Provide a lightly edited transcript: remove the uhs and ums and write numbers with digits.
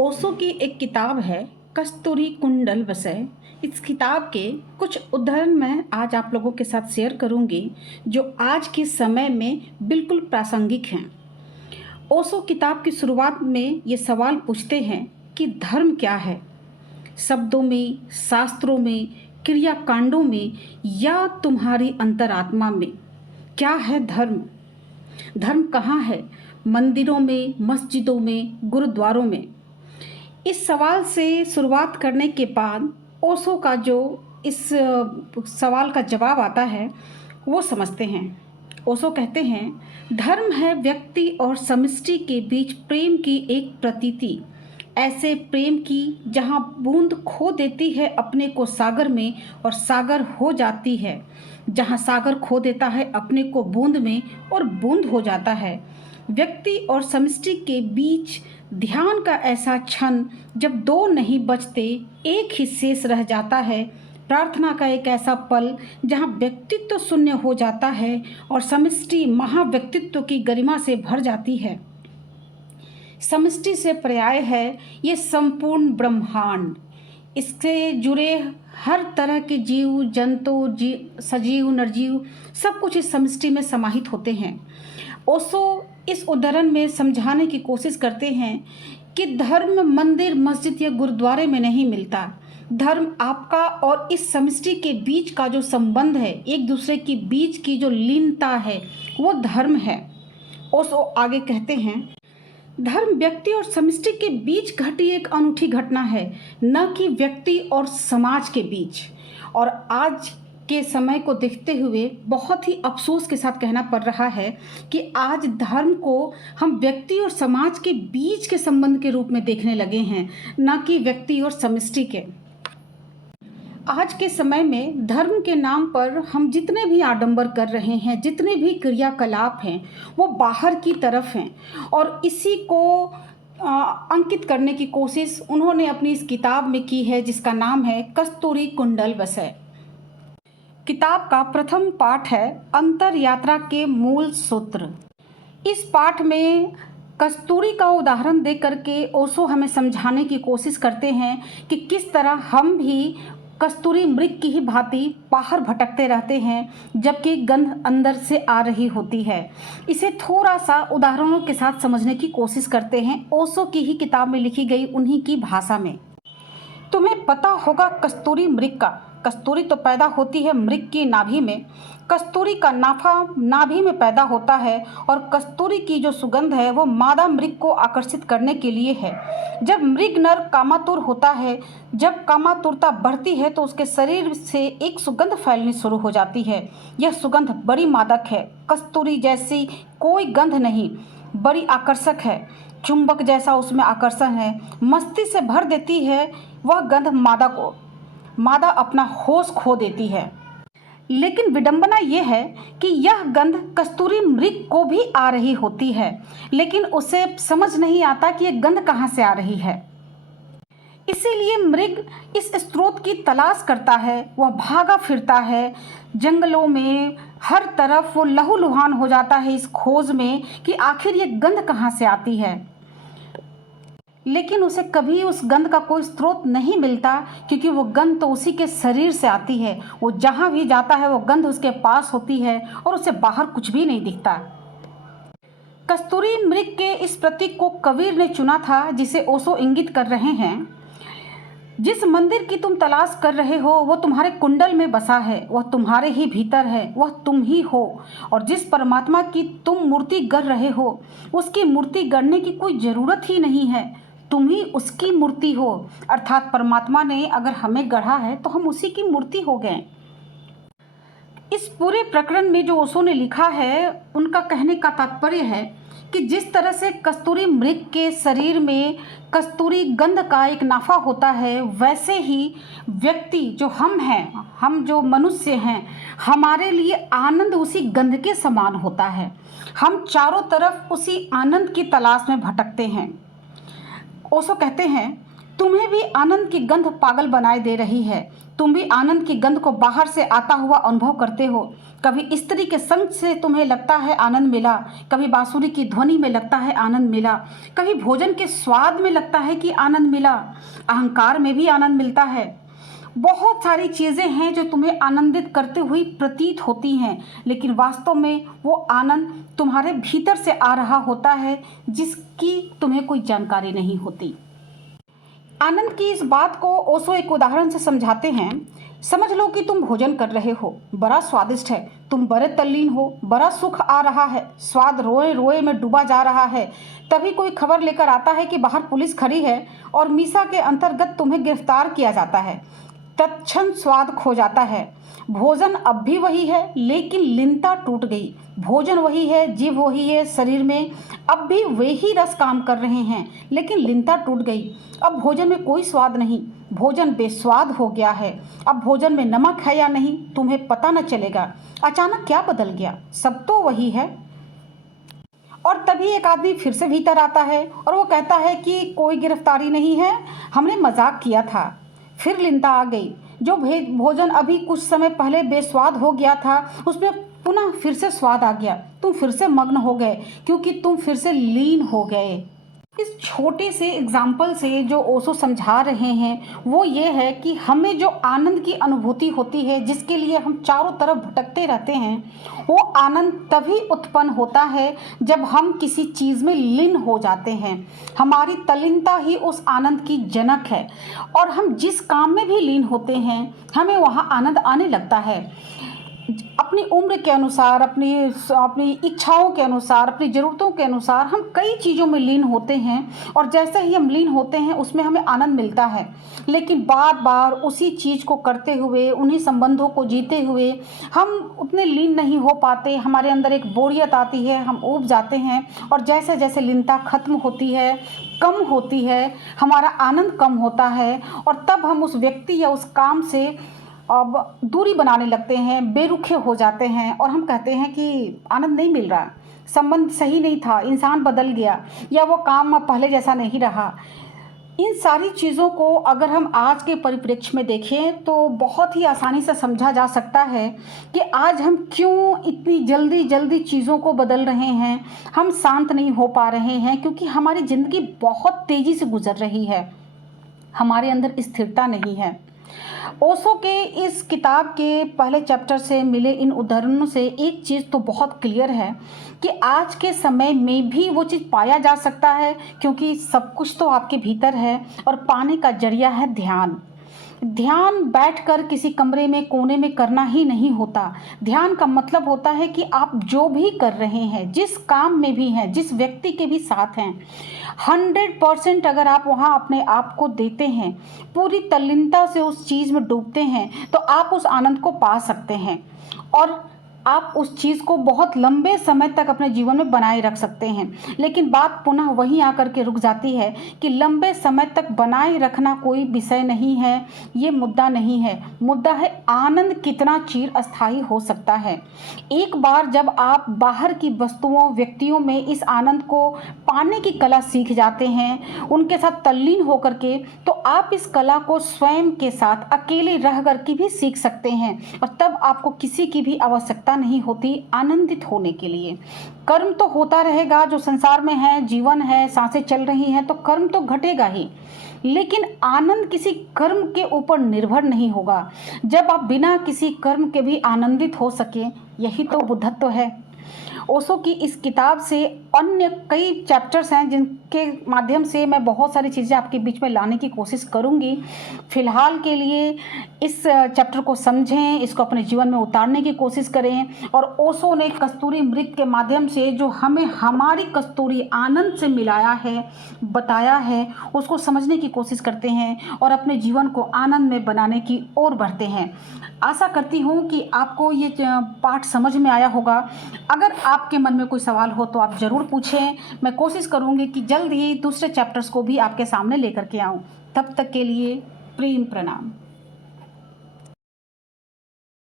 ओशो की एक किताब है कस्तूरी कुंडल वसय। इस किताब के कुछ उदाहरण मैं आज आप लोगों के साथ शेयर करूंगी जो आज के समय में बिल्कुल प्रासंगिक हैं। ओशो किताब की शुरुआत में ये सवाल पूछते हैं कि धर्म क्या है। शब्दों में, शास्त्रों में, क्रियाकांडों में या तुम्हारी अंतरात्मा में क्या है धर्म? धर्म कहाँ है? मंदिरों में, मस्जिदों में, गुरुद्वारों में? इस सवाल से शुरुआत करने के बाद ओशो का जो इस सवाल का जवाब आता है वो समझते हैं। ओशो कहते हैं धर्म है व्यक्ति और समष्टि के बीच प्रेम की एक प्रतीति, ऐसे प्रेम की जहाँ बूंद खो देती है अपने को सागर में और सागर हो जाती है, जहाँ सागर खो देता है अपने को बूंद में और बूंद हो जाता है। व्यक्ति और समष्टि के बीच ध्यान का ऐसा क्षण जब दो नहीं बचते, एक ही शेष रह जाता है। प्रार्थना का एक ऐसा पल जहाँ व्यक्तित्व शून्य हो जाता है और समष्टि महाव्यक्तित्व की गरिमा से भर जाती है। समष्टि से पर्याय है ये संपूर्ण ब्रह्मांड। इससे जुड़े हर तरह के जीव जंतु, सजीव निर्जीव, सब कुछ इस समष्टि में समाहित होते हैं। ओशो इस उदाहरण में समझाने की कोशिश करते हैं कि धर्म मंदिर, मस्जिद या गुरुद्वारे में नहीं मिलता। धर्म आपका और इस समष्टि के बीच का जो संबंध है, एक दूसरे के बीच की जो लीनता है, वो धर्म है। ओशो आगे कहते हैं धर्म व्यक्ति और समष्टि के बीच घटी एक अनूठी घटना है, न कि व्यक्ति और समाज के बीच। और आज के समय को देखते हुए बहुत ही अफसोस के साथ कहना पड़ रहा है कि आज धर्म को हम व्यक्ति और समाज के बीच के संबंध के रूप में देखने लगे हैं, न कि व्यक्ति और समष्टि के। आज के समय में धर्म के नाम पर हम जितने भी आडंबर कर रहे हैं, जितने भी क्रियाकलाप हैं, वो बाहर की तरफ हैं और इसी को अंकित करने की कोशिश उन्होंने अपनी इस किताब में की है जिसका नाम है कस्तूरी कुंडल वसय। किताब का प्रथम पाठ है अंतर यात्रा के मूल सूत्र। इस पाठ में कस्तूरी का उदाहरण दे करके ओशो हमें समझाने की कोशिश करते हैं कि किस तरह हम भी कस्तूरी मृग की ही भांति बाहर भटकते रहते हैं जबकि गंध अंदर से आ रही होती है। इसे थोड़ा सा उदाहरणों के साथ समझने की कोशिश करते हैं ओशो की ही किताब में लिखी गई उन्हीं की भाषा में। तुम्हें पता होगा कस्तूरी मृग का। कस्तूरी तो पैदा होती है मृग की नाभि में। कस्तूरी का नाफा नाभि में पैदा होता है और कस्तूरी की जो सुगंध है वो मादा मृग को आकर्षित करने के लिए है। जब मृग नर कामातुर होता है, जब कामातुरता बढ़ती है तो उसके शरीर से एक सुगंध फैलनी शुरू हो जाती है। यह सुगंध बड़ी मादक है, कस्तूरी जैसी कोई गंध नहीं, बड़ी आकर्षक है। चुंबक जैसा उसमें आकर्षण है, मस्ती से भर देती है वह गंध मादा को। मादा अपना होश खो देती है। लेकिन विडंबना यह है कि यह गंध कस्तूरी मृग को भी आ रही होती है, लेकिन उसे समझ नहीं आता कि यह गंध कहाँ से आ रही है। इसीलिए मृग इस स्रोत की तलाश करता है। वह भागा फिरता है जंगलों में, हर तरफ वो लहूलुहान हो जाता है इस खोज में कि आखिर ये गंध कहाँ से आती है। लेकिन उसे कभी उस गंध का कोई स्रोत नहीं मिलता, क्योंकि वो गंध तो उसी के शरीर से आती है। वो जहाँ भी जाता है वो गंध उसके पास होती है और उसे बाहर कुछ भी नहीं दिखता। कस्तूरी मृग के इस प्रतीक को कबीर ने चुना था जिसे ओशो इंगित कर रहे हैं। जिस मंदिर की तुम तलाश कर रहे हो वो तुम्हारे कुंडल में बसा है, वह तुम्हारे ही भीतर है, वह तुम ही हो। और जिस परमात्मा की तुम मूर्ति गढ़ रहे हो उसकी मूर्ति गढ़ने की कोई ज़रूरत ही नहीं है, तुम ही उसकी मूर्ति हो। अर्थात परमात्मा ने अगर हमें गढ़ा है तो हम उसी की मूर्ति हो गए। इस पूरे प्रकरण में जो ओशो ने लिखा है उनका कहने का तात्पर्य है कि जिस तरह से कस्तूरी मृग के शरीर में कस्तूरी गंध का एक नाफा होता है, वैसे ही व्यक्ति जो हम हैं, हम जो मनुष्य हैं, हमारे लिए आनंद उसी गंध के समान होता है। हम चारों तरफ उसी आनंद की तलाश में भटकते हैं। ओशो कहते हैं तुम्हें भी आनंद की गंध पागल बनाए दे रही है। तुम भी आनंद की गंध को बाहर से आता हुआ अनुभव करते हो। कभी स्त्री के संग से तुम्हें लगता है आनंद मिला, कभी बांसुरी की ध्वनि में लगता है आनंद मिला, कभी भोजन के स्वाद में लगता है कि आनंद मिला, अहंकार में भी आनंद मिलता है। बहुत सारी चीज़ें हैं जो तुम्हें आनंदित करते हुई प्रतीत होती हैं, लेकिन वास्तव में वो आनंद तुम्हारे भीतर से आ रहा होता है जिसकी तुम्हें कोई जानकारी नहीं होती। आनंद की इस बात को ओशो एक उदाहरण से समझाते हैं। समझ लो कि तुम भोजन कर रहे हो, बड़ा स्वादिष्ट है, तुम बड़े तल्लीन हो, बड़ा सुख आ रहा है, स्वाद रोए रोए में डूबा जा रहा है। तभी कोई खबर लेकर आता है कि बाहर पुलिस खड़ी है और मीसा के अंतर्गत तुम्हें गिरफ्तार किया जाता है। तत्क्षण स्वाद खो जाता है। भोजन अब भी वही है, लेकिन लीनता टूट गई। भोजन वही है, जीव वही है, शरीर में अब भी वे ही रस काम कर रहे हैं, लेकिन लीनता टूट गई। अब भोजन में कोई स्वाद नहीं, भोजन बेस्वाद हो गया है। अब भोजन में नमक है या नहीं तुम्हें पता न चलेगा। अचानक क्या बदल गया? सब तो वही है। और तभी एक आदमी फिर से भीतर आता है और वो कहता है कि कोई गिरफ्तारी नहीं है, हमने मजाक किया था। फिर लीनता आ गई। जो भोजन अभी कुछ समय पहले बेस्वाद हो गया था, उसमें पुनः फिर से स्वाद आ गया। तुम फिर से मग्न हो गए, क्योंकि तुम फिर से लीन हो गए। इस छोटे से एग्जाम्पल से जो ओशो समझा रहे हैं वो ये है कि हमें जो आनंद की अनुभूति होती है, जिसके लिए हम चारों तरफ भटकते रहते हैं, वो आनंद तभी उत्पन्न होता है जब हम किसी चीज़ में लीन हो जाते हैं। हमारी तल्लीनता ही उस आनंद की जनक है, और हम जिस काम में भी लीन होते हैं हमें वहाँ आनंद आने लगता है। अपनी उम्र के अनुसार, अपनी इच्छाओं के अनुसार, अपनी ज़रूरतों के अनुसार हम कई चीज़ों में लीन होते हैं, और जैसे ही हम लीन होते हैं उसमें हमें आनंद मिलता है। लेकिन बार बार उसी चीज़ को करते हुए, उन्हीं संबंधों को जीते हुए हम उतने लीन नहीं हो पाते। हमारे अंदर एक बोरियत आती है, हम ऊब जाते हैं, और जैसे जैसे लीनता खत्म होती है, कम होती है, हमारा आनंद कम होता है, और तब हम उस व्यक्ति या उस काम से अब दूरी बनाने लगते हैं, बेरुखे हो जाते हैं, और हम कहते हैं कि आनंद नहीं मिल रहा, संबंध सही नहीं था, इंसान बदल गया, या वो काम अब पहले जैसा नहीं रहा। इन सारी चीज़ों को अगर हम आज के परिप्रेक्ष्य में देखें तो बहुत ही आसानी से समझा जा सकता है कि आज हम क्यों इतनी जल्दी जल्दी चीज़ों को बदल रहे हैं। हम शांत नहीं हो पा रहे हैं क्योंकि हमारी ज़िंदगी बहुत तेज़ी से गुजर रही है, हमारे अंदर स्थिरता नहीं है। ओशो के इस किताब के पहले चैप्टर से मिले इन उदाहरणों से एक चीज़ तो बहुत क्लियर है कि आज के समय में भी वो चीज़ पाया जा सकता है, क्योंकि सब कुछ तो आपके भीतर है, और पाने का जरिया है ध्यान। ध्यान बैठकर किसी कमरे में कोने में करना ही नहीं होता। ध्यान का मतलब होता है कि आप जो भी कर रहे हैं, जिस काम में भी हैं, जिस व्यक्ति के भी साथ हैं, 100% अगर आप वहाँ अपने आप को देते हैं, पूरी तल्लीनता से उस चीज़ में डूबते हैं, तो आप उस आनंद को पा सकते हैं, और आप उस चीज़ को बहुत लंबे समय तक अपने जीवन में बनाए रख सकते हैं। लेकिन बात पुनः वहीं आकर के रुक जाती है कि लंबे समय तक बनाए रखना कोई विषय नहीं है, ये मुद्दा नहीं है। मुद्दा है आनंद कितना चिर अस्थायी हो सकता है। एक बार जब आप बाहर की वस्तुओं, व्यक्तियों में इस आनंद को पाने की कला सीख जाते हैं, उनके साथ तल्लीन होकर के, तो आप इस कला को स्वयं के साथ अकेले रह कर के भी सीख सकते हैं, और तब आपको किसी की भी आवश्यकता नहीं होती आनंदित होने के लिए। कर्म तो होता रहेगा, जो संसार में है, जीवन है, सांसें चल रही हैं, तो कर्म तो घटेगा ही, लेकिन आनंद किसी कर्म के ऊपर निर्भर नहीं होगा। जब आप बिना किसी कर्म के भी आनंदित हो सके, यही तो बुद्धत्व है। ओशो की इस किताब से अन्य कई चैप्टर्स हैं जिनके माध्यम से मैं बहुत सारी चीज़ें आपके बीच में लाने की कोशिश करूंगी। फ़िलहाल के लिए इस चैप्टर को समझें, इसको अपने जीवन में उतारने की कोशिश करें, और ओशो ने कस्तूरी मृग के माध्यम से जो हमें हमारी कस्तूरी आनंद से मिलाया है, बताया है, उसको समझने की कोशिश करते हैं और अपने जीवन को आनंद में बनाने की ओर बढ़ते हैं। आशा करती हूँ कि आपको ये पाठ समझ में आया होगा। अगर आपके मन में कोई सवाल हो तो आप ज़रूर पूछें। मैं कोशिश करूँगी कि जल्द ही दूसरे चैप्टर्स को भी आपके सामने लेकर के आऊँ। तब तक के लिए प्रेम प्रणाम।